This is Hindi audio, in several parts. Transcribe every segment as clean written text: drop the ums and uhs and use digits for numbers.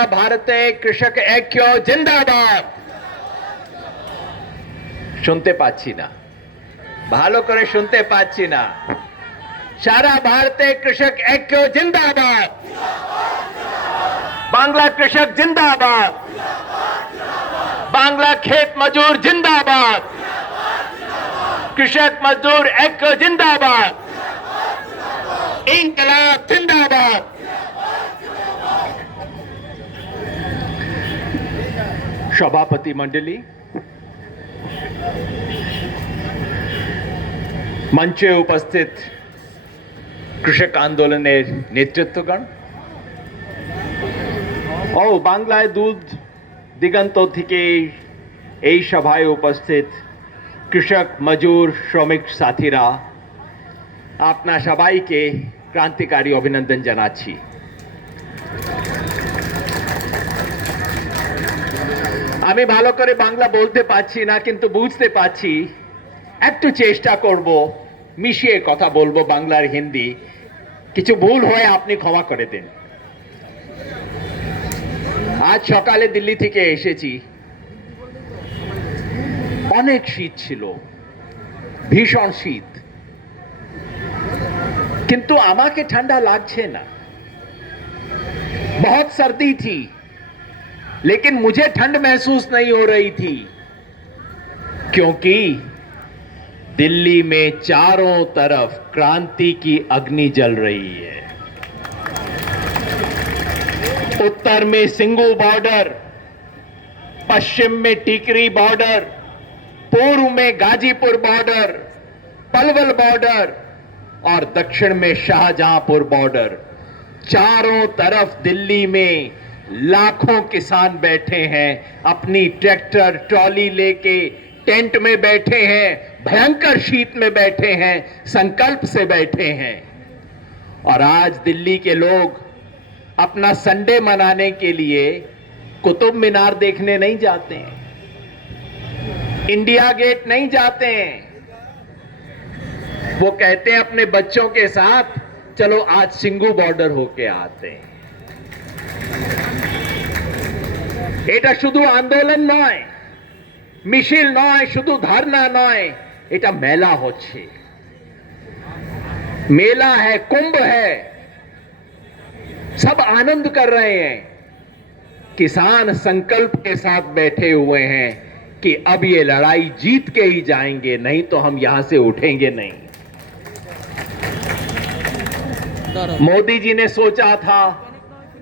সারা ভারতে কৃষক ঐক্য জিন্দাবাদ। শুনতে পাচ্ছি না, ভালো করে শুনতে পাচ্ছি না। সারা ভারতে কৃষক ঐক্য জিন্দাবাদ। বাংলা কৃষক জিন্দাবাদ। বাংলা खेत मजदूर जिंदाबाद। कृषक मजदूर ঐক্য जिंदाबाद। इंकलाब जिंदाबाद। सभापति मंडली, मंचे उपस्थित कृषक आंदोलনের নেতৃত্বগণ ও বাংলায় দুধ দিগন্ত থেকে এই সভায় উপস্থিত কৃষক মজদুর শ্রমিক সাথীরা, আপনার সবাইকে ক্রান্তিকারী অভিনন্দন জানাচ্ছি। আমি ভালো করে বাংলা বলতে পারছি না, কিন্তু বুঝতে পারছি। একটু চেষ্টা করব, মিশিয়ে কথা বলবো বাংলার হিন্দি। কিছু ভুল হয় আপনি ক্ষমা করে দিন। আজ সকালে দিল্লি থেকে এসেছি। অনেক শীত ছিল, ভীষণ শীত, কিন্তু আমাকে ঠান্ডা লাগছে না। बहुत सर्दी थी, लेकिन मुझे ठंड महसूस नहीं हो रही थी, क्योंकि दिल्ली में चारों तरफ क्रांति की अग्नि जल रही है। उत्तर में सिंघू बॉर्डर, पश्चिम में टिकरी बॉर्डर, पूर्व में गाजीपुर बॉर्डर, पलवल बॉर्डर और दक्षिण में शाहजहांपुर बॉर्डर। चारों तरफ दिल्ली में लाखों किसान बैठे हैं, अपनी ट्रैक्टर ट्रॉली लेके टेंट में बैठे हैं, भयंकर शीत में बैठे हैं, संकल्प से बैठे हैं। और आज दिल्ली के लोग अपना संडे मनाने के लिए कुतुब मीनार देखने नहीं जाते हैं, इंडिया गेट नहीं जाते हैं। वो कहते हैं अपने बच्चों के साथ, चलो आज सिंघू बॉर्डर होके आते हैं। এটা শুধু আন্দোলন নয়, মিছিল নয়, শুধু ধর্ণা নয়, এটা মেলা হচ্ছে। मेला है, कुंभ है, सब आनंद कर रहे हैं। किसान संकल्प के साथ बैठे हुए हैं कि अब ये लड़ाई जीत के ही जाएंगे, नहीं तो हम यहां से उठेंगे नहीं। मोदी जी ने सोचा था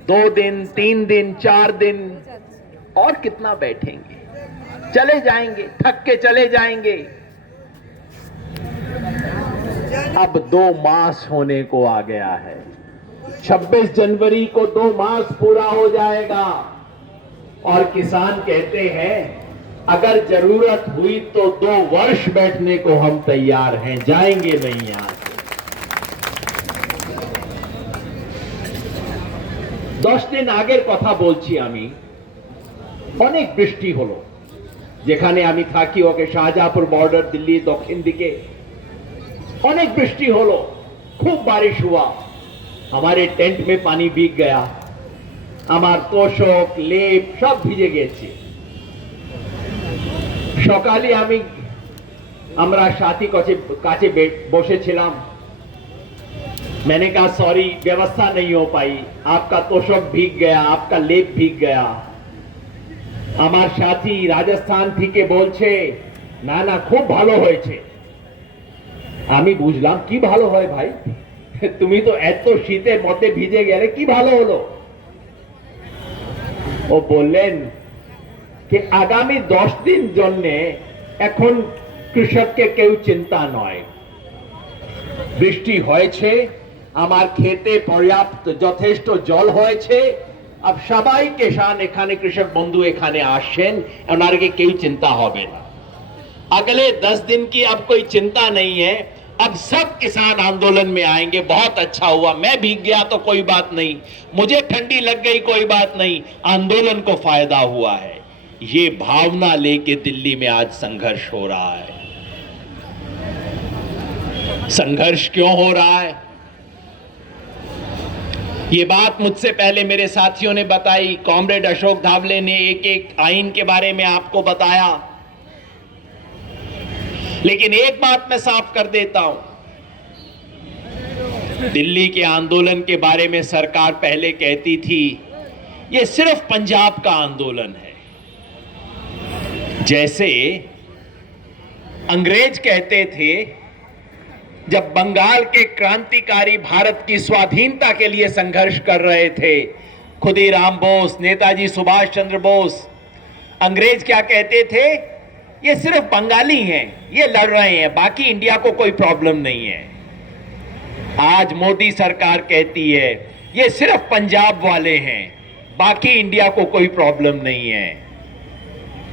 2 दिन, 3 दिन, 4 दिन और कितना बैठेंगे, चले जाएंगे, थक के चले जाएंगे। अब 2 मास होने को आ गया है। 26 जनवरी को 2 मास पूरा हो जाएगा और किसान कहते हैं अगर जरूरत हुई तो 2 वर्ष बैठने को हम तैयार हैं, जाएंगे नहीं यहां से। 10 দিন আগের কথা বলছি আমি। অনেক বৃষ্টি হলো যেখানে আমি থাকি, ওকে শাহजहांपुर बॉर्डर दिल्ली दक्षिण दिके अनेक बृष्टि हलो, खूब बारिश हुआ, हमारे टेंट में पानी भीग गया, हमार तोषक लेप सब ভিজে গেছে। সকালে আমরা সাথী কাছে বসেছিলাম। मैंने कहा सॉरी, व्यवस्था नहीं हो पाई, आपका तोषक भीग गया, आपका लेप भीग गया। আমার সাথী রাজস্থান থেকে বলছে না না খুব ভালো হয়েছে। আমি বুঝলাম কি ভালো হয় ভাই, তুমি তো এত শীতের মধ্যে ভিজে গেলে কি ভালো হলো। ও বললেন যে আগামী 10 দিন জন্য এখন কৃষককে কেউ চিন্তা নয়। বৃষ্টি হয়েছে, আমার খেতে পর্যাপ্ত যথেষ্ট জল হয়েছে। अब সবাই কিষান এখানে কৃষক বন্ধু এখানে আসেন, ওনারকে কেউ চিন্তা হবে না। अगले 10 दिन की अब कोई चिंता नहीं है। अब सब किसान आंदोलन में आएंगे। बहुत अच्छा हुआ, मैं भीग गया तो कोई बात नहीं, मुझे ठंडी लग गई कोई बात नहीं, आंदोलन को फायदा हुआ है। ये भावना लेके दिल्ली में आज संघर्ष हो रहा है। संघर्ष क्यों हो रहा है? ये बात मुझसे पहले मेरे साथियों ने बताई। कॉमरेड अशोक धावले ने एक एक आइन के बारे में आपको बताया, लेकिन एक बात मैं साफ कर देता हूं, दिल्ली के आंदोलन के बारे में सरकार पहले कहती थी ये सिर्फ पंजाब का आंदोलन है, जैसे अंग्रेज कहते थे जब बंगाल के क्रांतिकारी भारत की स्वाधीनता के लिए संघर्ष कर रहे थे, खुदीराम बोस, नेताजी सुभाष चंद्र बोस, अंग्रेज क्या कहते थे, ये सिर्फ बंगाली हैं, ये लड़ रहे हैं, बाकी इंडिया को कोई प्रॉब्लम नहीं है। आज मोदी सरकार कहती है ये सिर्फ पंजाब वाले हैं, बाकी इंडिया को कोई प्रॉब्लम नहीं है।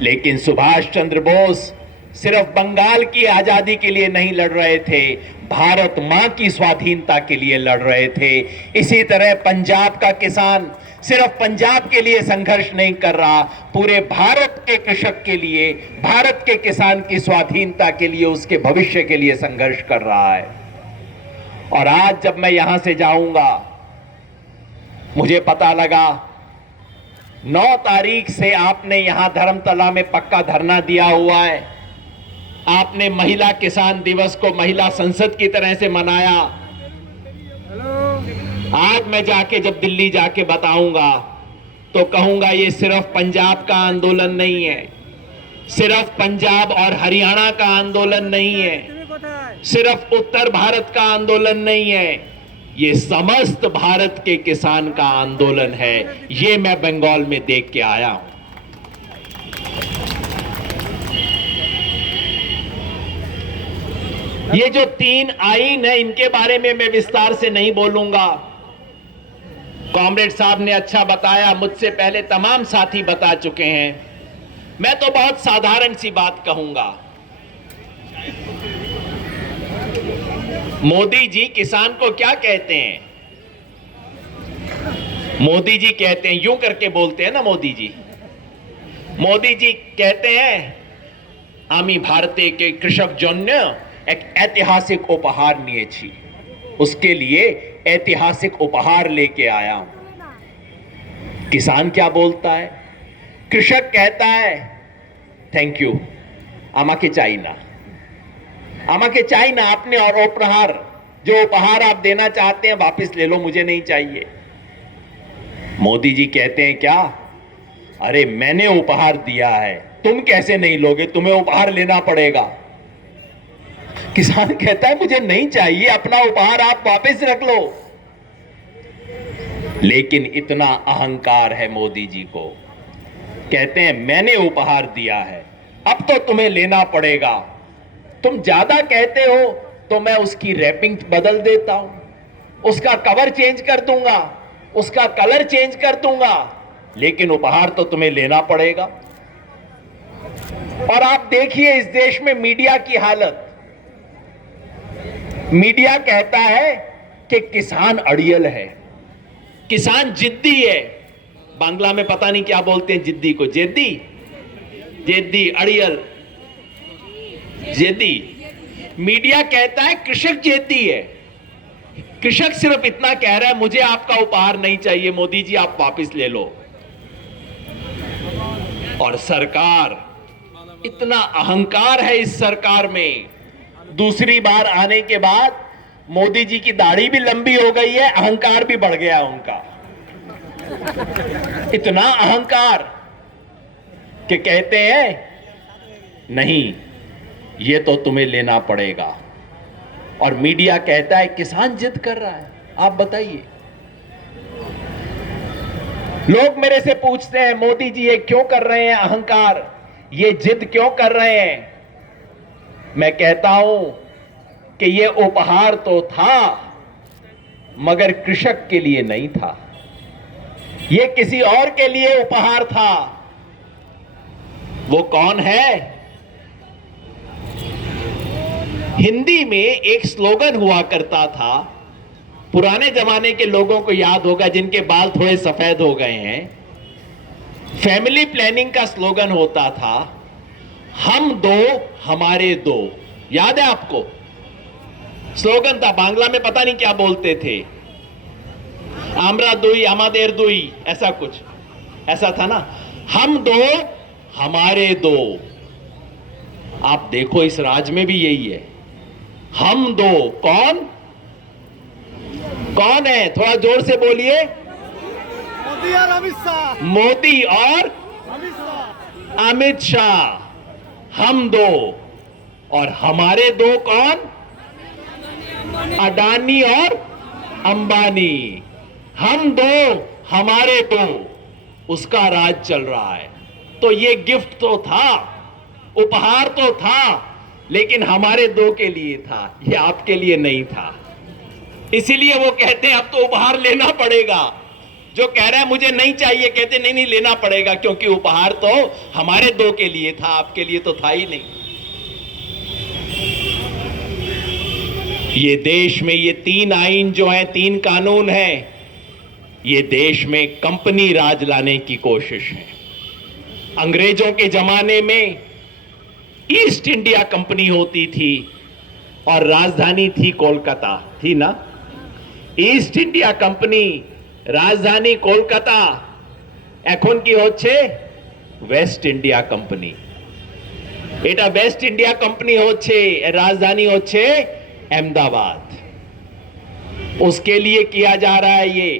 लेकिन सुभाष चंद्र बोस सिर्फ बंगाल की आजादी के लिए नहीं लड़ रहे थे, भारत मां की स्वाधीनता के लिए लड़ रहे थे। इसी तरह पंजाब का किसान सिर्फ पंजाब के लिए संघर्ष नहीं कर रहा, पूरे भारत के कृषक के लिए, भारत के किसान की स्वाधीनता के लिए, उसके भविष्य के लिए संघर्ष कर रहा है। और आज जब मैं यहां से जाऊंगा, मुझे पता लगा 9 तारीख से आपने यहां धर्मतला में पक्का धरना दिया हुआ है। आपने महिला किसान दिवस को महिला संसद की तरह से मनाया। आज मैं जाके जब दिल्ली जाके बताऊंगा तो कहूंगा ये सिर्फ पंजाब का आंदोलन नहीं है, सिर्फ पंजाब और हरियाणा का आंदोलन नहीं है, सिर्फ उत्तर भारत का आंदोलन नहीं है, ये समस्त भारत के किसान का आंदोलन है। ये मैं बंगाल में देख के आया हूं। ये जो 3 आइन है इनके बारे में मैं विस्तार से नहीं बोलूंगा। कॉमरेड साहब ने अच्छा बताया, मुझसे पहले तमाम साथी बता चुके हैं। मैं तो बहुत साधारण सी बात कहूंगा। मोदी जी किसान को क्या कहते हैं? मोदी जी कहते हैं, यूं करके बोलते हैं ना मोदी जी। मोदी जी कहते हैं आमी भारते के कृषक जन्य एक ऐतिहासिक उपहार नियेछि, उसके लिए ऐतिहासिक उपहार लेके आया हूं। किसान क्या बोलता है? कृषक कहता है थैंक यू, आमाके चाहिए ना, आमाके चाहिए ना, आपने और उपहार, जो उपहार आप देना चाहते हैं वापस ले लो, मुझे नहीं चाहिए। मोदी जी कहते हैं क्या? अरे मैंने उपहार दिया है, तुम कैसे नहीं लोगे, तुम्हें उपहार लेना पड़ेगा। किसान कहता है मुझे नहीं चाहिए, अपना उपहार आप वापस रख लो। लेकिन इतना अहंकार है मोदी जी को, कहते हैं मैंने उपहार दिया है, अब तो तुम्हें लेना पड़ेगा। तुम ज्यादा कहते हो तो मैं उसकी रैपिंग बदल देता हूं, उसका कवर चेंज कर दूंगा, उसका कलर चेंज कर दूंगा, लेकिन उपहार तो तुम्हें लेना पड़ेगा। और आप देखिए इस देश में मीडिया की हालत। मीडिया कहता है कि किसान अड़ियल है, किसान जिद्दी है। बांग्ला में पता नहीं क्या बोलते हैं जिद्दी को, जेदी, जेदी, अड़ियल, जेदी। मीडिया कहता है कृषक जेदी है। कृषक सिर्फ इतना कह रहा है मुझे आपका उपहार नहीं चाहिए, मोदी जी आप वापस ले लो। और सरकार, इतना अहंकार है इस सरकार में। दूसरी बार आने के बाद मोदी जी की दाढ़ी भी लंबी हो गई है, अहंकार भी बढ़ गया उनका। इतना अहंकार कि कहते हैं नहीं, ये तो तुम्हें लेना पड़ेगा। और मीडिया कहता है किसान जिद कर रहा है। आप बताइए, लोग मेरे से पूछते हैं मोदी जी ये क्यों कर रहे हैं अहंकार, ये जिद क्यों कर रहे हैं? मैं कहता हूं कि ये उपहार तो था मगर कृषक के लिए नहीं था, ये किसी और के लिए उपहार था। वो कौन है? हिंदी में एक स्लोगन हुआ करता था, पुराने जमाने के लोगों को याद होगा जिनके बाल थोड़े सफेद हो गए हैं। फैमिली प्लानिंग का स्लोगन होता था, हम दो हमारे दो। याद है आपको? स्लोगन था, बांग्ला में पता नहीं क्या बोलते थे। आमरा दुई आमादेर दुई, ऐसा कुछ ऐसा था ना। हम दो हमारे दो। आप देखो इस राज्य में भी यही है, हम दो। कौन कौन है? थोड़ा जोर से बोलिए। मोदी और अमित शाह। मोदी और अमित शाह। अमित शाह। हम दो और हमारे दो कौन? अडानी और अंबानी। हम दो हमारे दो, उसका राज चल रहा है। तो ये गिफ्ट तो था, उपहार तो था, लेकिन हमारे दो के लिए था, ये आपके लिए नहीं था। इसीलिए वो कहते हैं अब तो उपहार लेना पड़ेगा। जो कह रहा है मुझे नहीं चाहिए, कहते नहीं नहीं लेना पड़ेगा, क्योंकि उपहार तो हमारे दो के लिए था, आपके लिए तो था ही नहीं। ये देश में ये 3 आइन जो है, 3 कानून है, ये देश में कंपनी राज लाने की कोशिश है। अंग्रेजों के जमाने में ईस्ट इंडिया कंपनी होती थी और राजधानी थी कोलकाता, थी ना। ईस्ट इंडिया कंपनी राजधानी कोलकाता, এখন কি হচ্ছে वेस्ट इंडिया कंपनी। এটা वेस्ट इंडिया कंपनी হচ্ছে, राजधानी হচ্ছে अहमदाबाद। उसके लिए किया जा रहा है ये,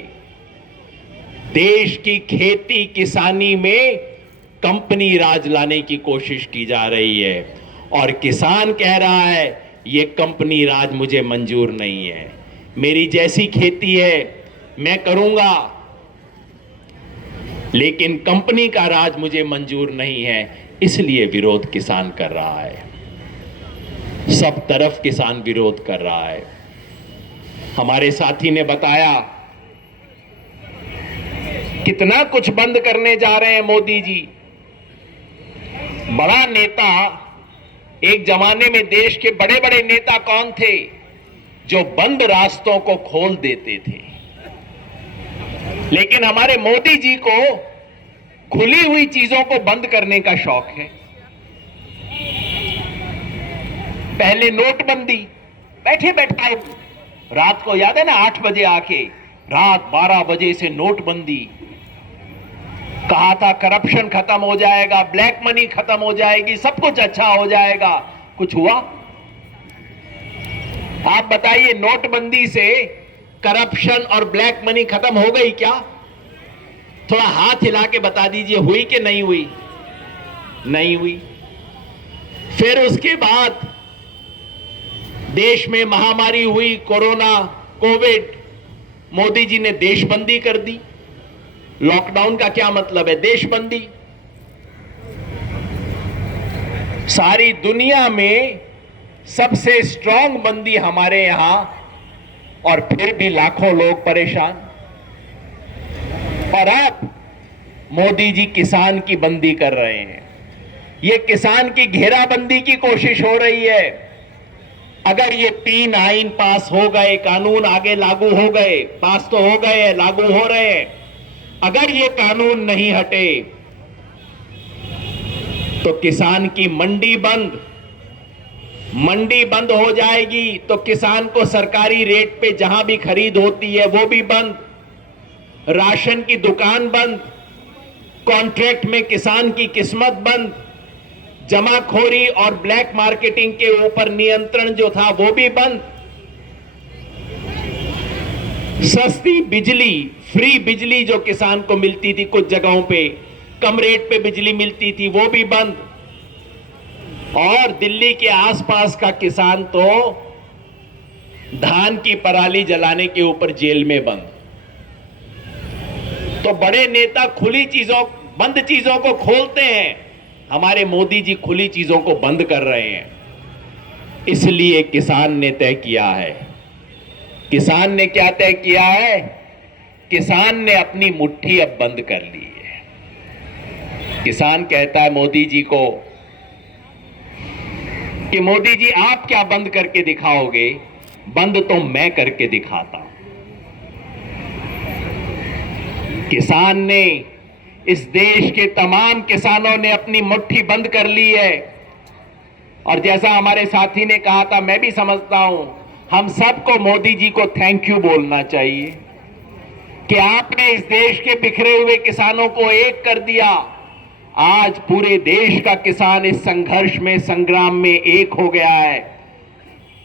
देश की खेती किसानी में कंपनी राज लाने की कोशिश की जा रही है। और किसान कह रहा है ये कंपनी राज मुझे मंजूर नहीं है, मेरी जैसी खेती है मैं करूंगा, लेकिन कंपनी का राज मुझे मंजूर नहीं है। इसलिए विरोध किसान कर रहा है, सब तरफ किसान विरोध कर रहा है। हमारे साथी ने बताया कितना कुछ बंद करने जा रहे हैं मोदी जी। बड़ा नेता, एक जमाने में देश के बड़े बड़े नेता कौन थे? जो बंद रास्तों को खोल देते थे। लेकिन हमारे मोदी जी को खुली हुई चीजों को बंद करने का शौक है। पहले नोटबंदी, बैठे बैठाए रात को, याद है ना, 8 बजे आके रात 12 बजे से नोटबंदी, कहा था करप्शन खत्म हो जाएगा, ब्लैक मनी खत्म हो जाएगी, सब कुछ अच्छा हो जाएगा। कुछ हुआ? आप बताइए, नोटबंदी से करप्शन और ब्लैक मनी खत्म हो गई क्या? थोड़ा हाथ हिला के बता दीजिए, हुई कि नहीं हुई? नहीं हुई। फिर उसके बाद देश में महामारी हुई, कोरोना, कोविड, मोदी जी ने देशबंदी कर दी। लॉकडाउन का क्या मतलब है? देशबंदी। सारी दुनिया में सबसे स्ट्रांग बंदी हमारे यहां, और फिर भी लाखों लोग परेशान। और अब मोदी जी किसान की बंदी कर रहे हैं। ये किसान की घेराबंदी की कोशिश हो रही है। अगर ये 3 आइन पास हो गए, कानून आगे लागू हो गए, पास तो हो गए, लागू हो रहे हैं, अगर ये कानून नहीं हटे तो किसान की मंडी बंद हो जाएगी। तो किसान को सरकारी रेट पे जहां भी खरीद होती है वो भी बंद, राशन की दुकान बंद, कॉन्ट्रैक्ट में किसान की किस्मत बंद, जमाखोरी और ब्लैक मार्केटिंग के ऊपर नियंत्रण जो था वो भी बंद, सस्ती बिजली, फ्री बिजली जो किसान को मिलती थी, कुछ जगहों पे कम रेट पे बिजली मिलती थी, वो भी बंद। और दिल्ली के आसपास का किसान तो धान की पराली जलाने के ऊपर जेल में बंद। तो बड़े नेता खुली चीजों, बंद चीजों को खोलते हैं, हमारे मोदी जी खुली चीजों को बंद कर रहे हैं। इसलिए किसान ने तय किया है, किसान ने क्या तय किया है? किसान ने अपनी मुट्ठी अब बंद कर ली है। किसान कहता है मोदी जी को कि मोदी जी आप क्या बंद करके दिखाओगे, बंद तो मैं करके दिखाता हूं। किसान ने, इस देश के तमाम किसानों ने अपनी मुट्ठी बंद कर ली है। और जैसा हमारे साथी ने कहा था, मैं भी समझता हूं, हम सबको मोदी जी को थैंक यू बोलना चाहिए। कि आपने इस देश के बिखरे हुए किसानों को एक कर दिया। आज पूरे देश का किसान इस संघर्ष में, संग्राम में एक हो गया है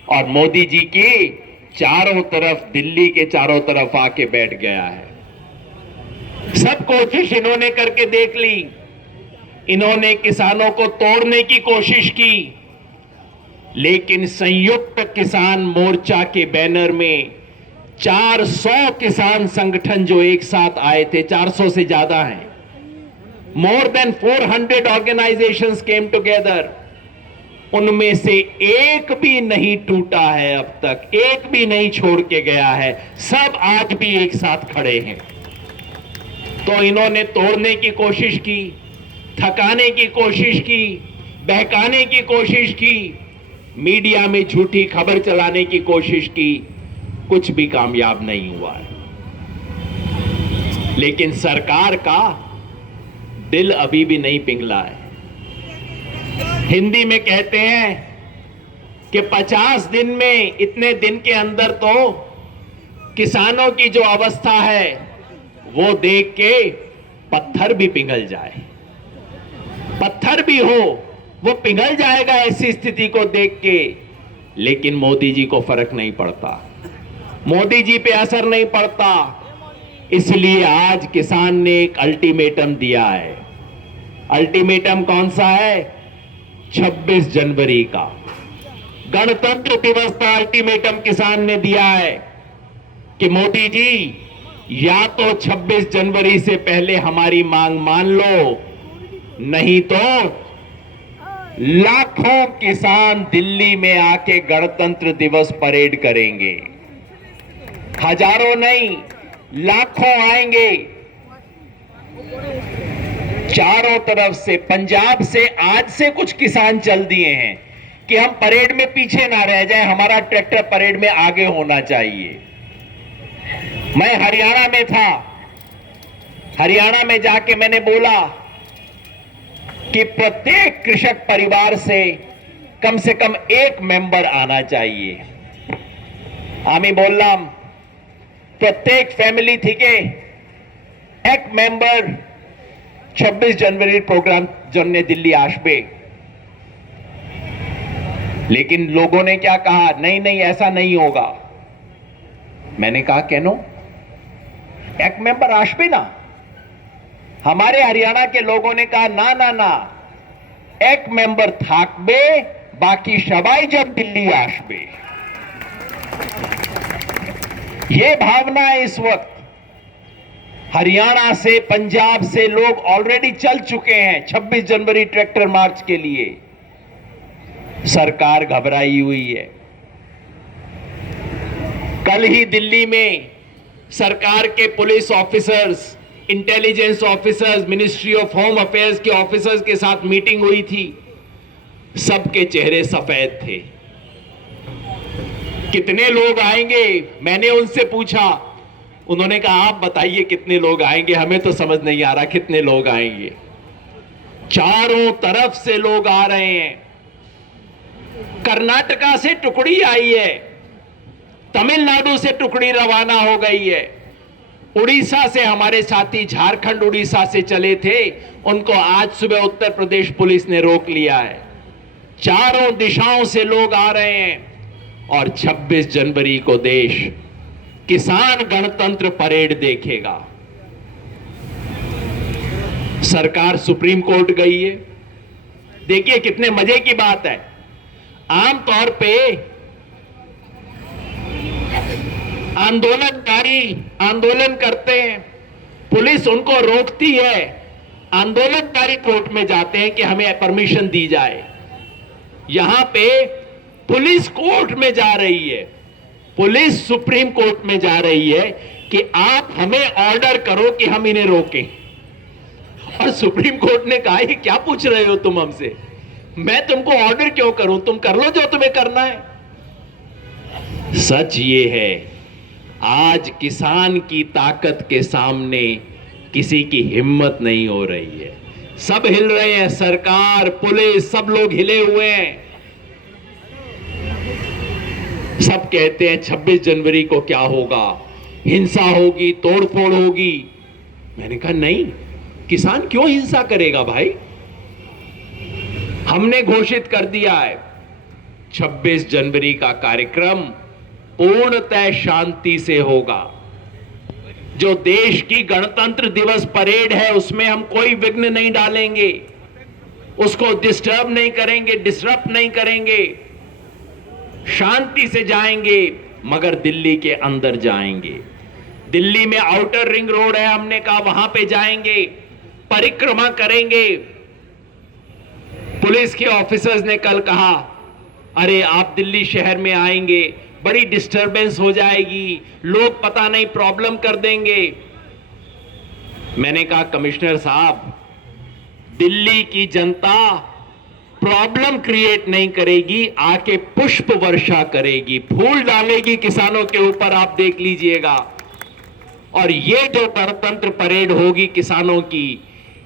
और मोदी जी की चारों तरफ, दिल्ली के चारों तरफ आके बैठ गया है। सब कोशिश इन्होंने करके देख ली। इन्होंने किसानों को तोड़ने की कोशिश की, लेकिन संयुक्त किसान मोर्चा के बैनर में 400 किसान संगठन जो एक साथ आए थे, 400 से ज्यादा हैं, more than 400 organisations came together. उनमें से एक भी नहीं टूटा है अब तक, एक भी नहीं छोड़ के गया है, सब आज भी एक साथ खड़े हैं। तो इन्होंने तोड़ने की कोशिश की, थकाने की कोशिश की, बहकाने की कोशिश की, मीडिया में झूठी खबर चलाने की कोशिश की, कुछ भी कामयाब नहीं हुआ है। लेकिन सरकार का दिल अभी भी नहीं पिघला है। हिंदी में कहते हैं कि 50 दिन में, इतने दिन के अंदर तो किसानों की जो अवस्था है वो देख के पत्थर भी पिघल जाए, पत्थर भी हो वो पिघल जाएगा ऐसी स्थिति को देख के। लेकिन मोदी जी को फर्क नहीं पड़ता, मोदी जी पे असर नहीं पड़ता। इसलिए आज किसान ने एक अल्टीमेटम दिया है। अल्टीमेटम कौन सा है? 26 जनवरी का गणतंत्र दिवस का अल्टीमेटम किसान ने दिया है कि मोदी जी, या तो 26 जनवरी से पहले हमारी मांग मान लो, नहीं तो लाखों किसान दिल्ली में आके गणतंत्र दिवस परेड करेंगे। हजारों नहीं, लाखों आएंगे। चारों तरफ से, पंजाब से आज से कुछ किसान चल दिए हैं कि हम परेड में पीछे ना रह जाएं, हमारा ट्रैक्टर परेड में आगे होना चाहिए। मैं हरियाणा में था, हरियाणा में जाके मैंने बोला कि प्रत्येक कृषक परिवार से कम एक मेंबर आना चाहिए। आमी बोललाम प्रत्येक फैमिली থেকে एक मेंबर 26 जनवरी प्रोग्राम जन्ने दिल्ली आसबे। लेकिन लोगों ने क्या कहा? नहीं नहीं, ऐसा नहीं होगा। मैंने कहा कैनो? एक मेंबर आसबे ना। हमारे हरियाणा के लोगों ने कहा ना ना ना, एक मेंबर थाकबे, बाकी सबाई जब दिल्ली आसबे। ये भावना है इस वक्त। हरियाणा से, पंजाब से लोग ऑलरेडी चल चुके हैं 26 जनवरी ट्रैक्टर मार्च के लिए। सरकार घबराई हुई है। कल ही दिल्ली में सरकार के police officers, intelligence officers, ministry of home affairs के ऑफिसर्स के साथ मीटिंग हुई थी। सबके चेहरे सफेद थे। कितने लोग आएंगे? मैंने उनसे पूछा, उन्होंने कहा आप बताइए कितने लोग आएंगे, हमें तो समझ नहीं आ रहा कितने लोग आएंगे। चारों तरफ से लोग आ रहे हैं। कर्नाटका से टुकड़ी आई है, तमिलनाडु से टुकड़ी रवाना हो गई है, उड़ीसा से हमारे साथी, झारखंड उड़ीसा से चले थे, उनको आज सुबह उत्तर प्रदेश पुलिस ने रोक लिया है। चारों दिशाओं से लोग आ रहे हैं और 26 जनवरी को देश किसान गणतंत्र परेड देखेगा। सरकार सुप्रीम कोर्ट गई है। देखिए कितने मजे की बात है। आमतौर पे आंदोलनकारी आंदोलन करते हैं, पुलिस उनको रोकती है, आंदोलनकारी कोर्ट में जाते हैं कि हमें परमिशन दी जाए। यहां पे पुलिस कोर्ट में जा रही है, पुलिस सुप्रीम कोर्ट में जा रही है कि आप हमें ऑर्डर करो कि हम इन्हें रोकें। और सुप्रीम कोर्ट ने कहा कि क्या पूछ रहे हो तुम हमसे, मैं तुमको ऑर्डर क्यों करूं, तुम कर लो जो तुम्हें करना है। सच ये है, आज किसान की ताकत के सामने किसी की हिम्मत नहीं हो रही है। सब हिल रहे हैं, सरकार, पुलिस, सब लोग हिले हुए हैं। सब कहते हैं 26 जनवरी को क्या होगा, हिंसा होगी, तोड़फोड़ होगी। मैंने कहा नहीं, किसान क्यों हिंसा करेगा भाई। हमने घोषित कर दिया है 26 जनवरी का कार्यक्रम पूर्णतः शांति से होगा। जो देश की गणतंत्र दिवस परेड है उसमें हम कोई विघ्न नहीं डालेंगे, उसको डिस्टर्ब नहीं करेंगे, डिसरप्ट नहीं करेंगे। शांति से जाएंगे, मगर दिल्ली के अंदर जाएंगे। दिल्ली में आउटर रिंग रोड है, हमने कहा वहां पे जाएंगे, परिक्रमा करेंगे। पुलिस के ऑफिसर्स ने कल कहा, अरे आप दिल्ली शहर में आएंगे, बड़ी डिस्टरबेंस हो जाएगी, लोग पता नहीं प्रॉब्लम कर देंगे। मैंने कहा कमिश्नर साहब, दिल्ली की जनता प्रॉब्लम क्रिएट नहीं करेगी, आके पुष्प वर्षा करेगी, फूल डालेगी किसानों के ऊपर, आप देख लीजिएगा। और ये जो गणतंत्र परेड होगी किसानों की,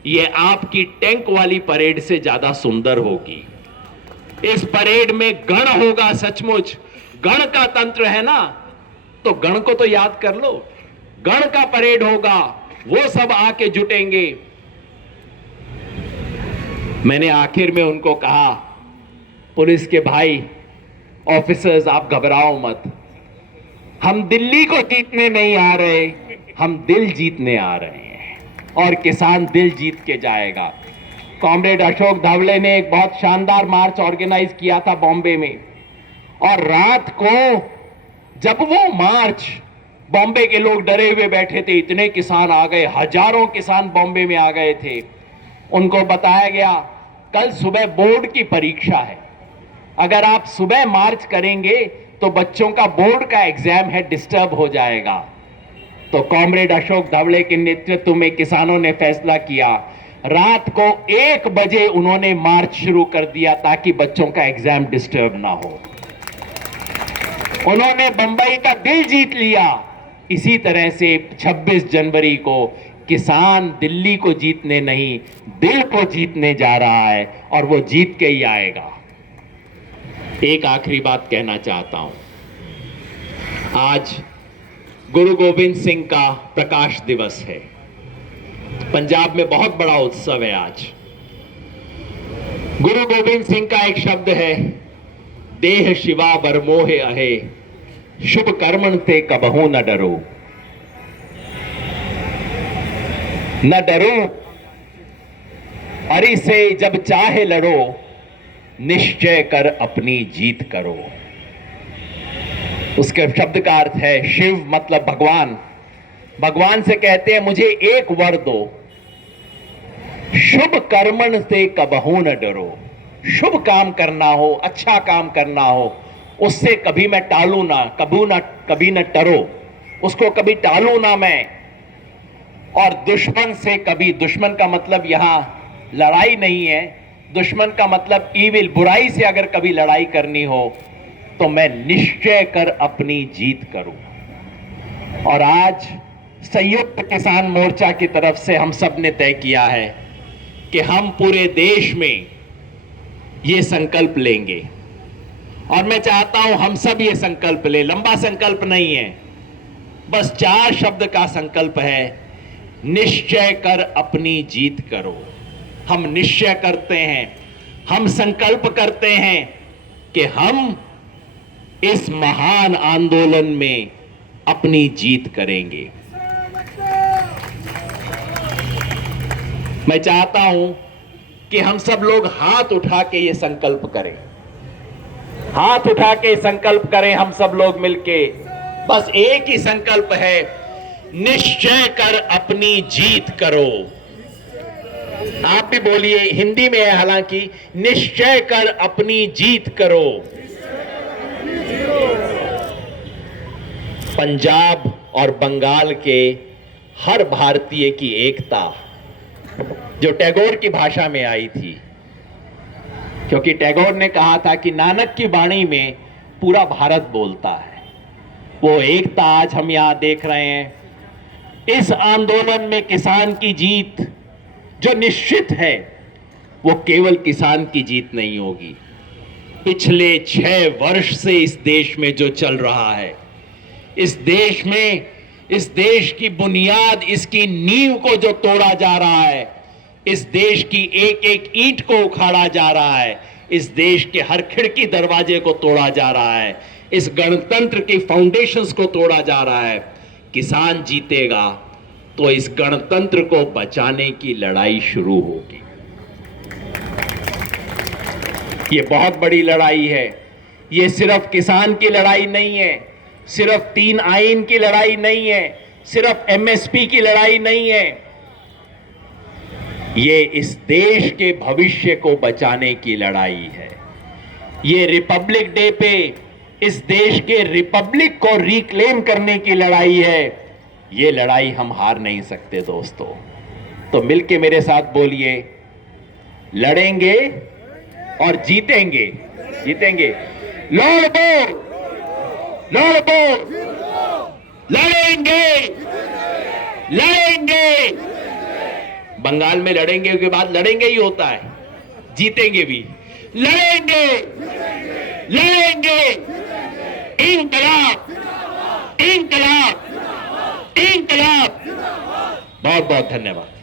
ये आपकी टैंक वाली परेड से ज्यादा सुंदर होगी। इस परेड में गण होगा, सचमुच गण का तंत्र है ना, तो गण को तो याद कर लो। गण का परेड होगा, वो सब आके जुटेंगे। मैंने आखिर में उनको कहा, पुलिस के भाई, ऑफिसर्स, आप घबराओ मत, हम दिल्ली को जीतने नहीं आ रहे, हम दिल जीतने आ रहे हैं, और किसान दिल जीत के जाएगा। कॉमरेड अशोक धावड़े ने एक बहुत शानदार मार्च ऑर्गेनाइज किया था बॉम्बे में, और रात को जब वो मार्च, बॉम्बे के लोग डरे हुए बैठे थे, इतने किसान आ गए, हजारों किसान बॉम्बे में आ गए थे। उनको बताया गया कल सुबह बोर्ड की परीक्षा है, अगर आप सुबह मार्च करेंगे तो बच्चों का बोर्ड का एग्जाम है, डिस्टर्ब हो जाएगा। तो कॉमरेड अशोक धावड़े के नेतृत्व में किसानों ने फैसला किया, रात को 1 बजे उन्होंने मार्च शुरू कर दिया ताकि बच्चों का एग्जाम डिस्टर्ब ना हो। उन्होंने बंबई का दिल जीत लिया। इसी तरह से 26 जनवरी को किसान दिल्ली को जीतने नहीं, दिल को जीतने जा रहा है, और वो जीत के ही आएगा। एक आखिरी बात कहना चाहता हूं, आज गुरु गोविंद सिंह का प्रकाश दिवस है। पंजाब में बहुत बड़ा उत्सव है आज। गुरु गोविंद सिंह का एक शब्द है, देह शिवा बरमोहे अहे, शुभ कर्मण ते कबहू न डरो। न डरो, अरि से जब चाहे लड़ो, निश्चय कर अपनी जीत करो। उसके शब्द का अर्थ है, शिव मतलब भगवान, भगवान से कहते हैं मुझे एक वर दो, शुभ कर्मण से कबहू न डरो। शुभ काम करना हो, अच्छा काम करना हो, उससे कभी मैं टालू ना, कभी न टरो, उसको कभी टालू ना मैं। और दुश्मन से कभी, दुश्मन का मतलब यहां लड़ाई नहीं है, दुश्मन का मतलब ईविल, बुराई से अगर कभी लड़ाई करनी हो तो मैं निश्चय कर अपनी जीत करूं। और आज संयुक्त किसान मोर्चा की तरफ से हम सब ने तय किया है कि हम पूरे देश में ये संकल्प लेंगे, और मैं चाहता हूं हम सब ये संकल्प ले। लंबा संकल्प नहीं है, बस 4 शब्द का संकल्प है, निश्चय कर अपनी जीत करो। हम निश्चय करते हैं, हम संकल्प करते हैं कि हम इस महान आंदोलन में अपनी जीत करेंगे। मैं चाहता हूं कि हम सब लोग हाथ उठा के ये संकल्प करें, हाथ उठा के संकल्प करें हम सब लोग मिलके। बस एक ही संकल्प है, निश्चय कर अपनी जीत करो। आप भी बोलिए, हिंदी में है हालांकि, निश्चय कर अपनी जीत करो। पंजाब और बंगाल के हर भारतीय की एकता जो टैगोर की भाषा में आई थी, क्योंकि टैगोर ने कहा था कि नानक की वाणी में पूरा भारत बोलता है, वो एकता आज हम यहां देख रहे हैं। इस आंदोलन में किसान की जीत जो निश्चित है, वो केवल किसान की जीत नहीं होगी। पिछले 6 वर्ष से इस देश में जो चल रहा है, इस देश में इस देश की बुनियाद, इसकी नींव को जो तोड़ा जा रहा है, इस देश की एक एक ईंट को उखाड़ा जा रहा है, इस देश के हर खिड़की दरवाजे को तोड़ा जा रहा है, इस गणतंत्र की फाउंडेशंस को तोड़ा जा रहा है। किसान जीतेगा तो इस गणतंत्र को बचाने की लड़ाई शुरू होगी। ये बहुत बड़ी लड़ाई है। ये सिर्फ किसान की लड़ाई नहीं है, सिर्फ 3 आइन की लड़ाई नहीं है, सिर्फ एमएसपी की लड़ाई नहीं है। ये इस देश के भविष्य को बचाने की लड़ाई है। ये रिपब्लिक डे पे इस देश के रिपब्लिक को रिक्लेम करने की लड़ाई है। ये लड़ाई हम हार नहीं सकते दोस्तों। तो मिलके मेरे साथ बोलिए, लड़ेंगे और जीतेंगे, जीतेंगे। लड़ो, लड़ो, लड़ेंगे, लड़ेंगे। बंगाल में लड़ेंगे के बाद लड़ेंगे ही होता है, जीतेंगे भी। लड़ेंगे, लड़ेंगे। इंकलाब, इंकलाब, इंकलाब। बहुत बहुत धन्यवाद।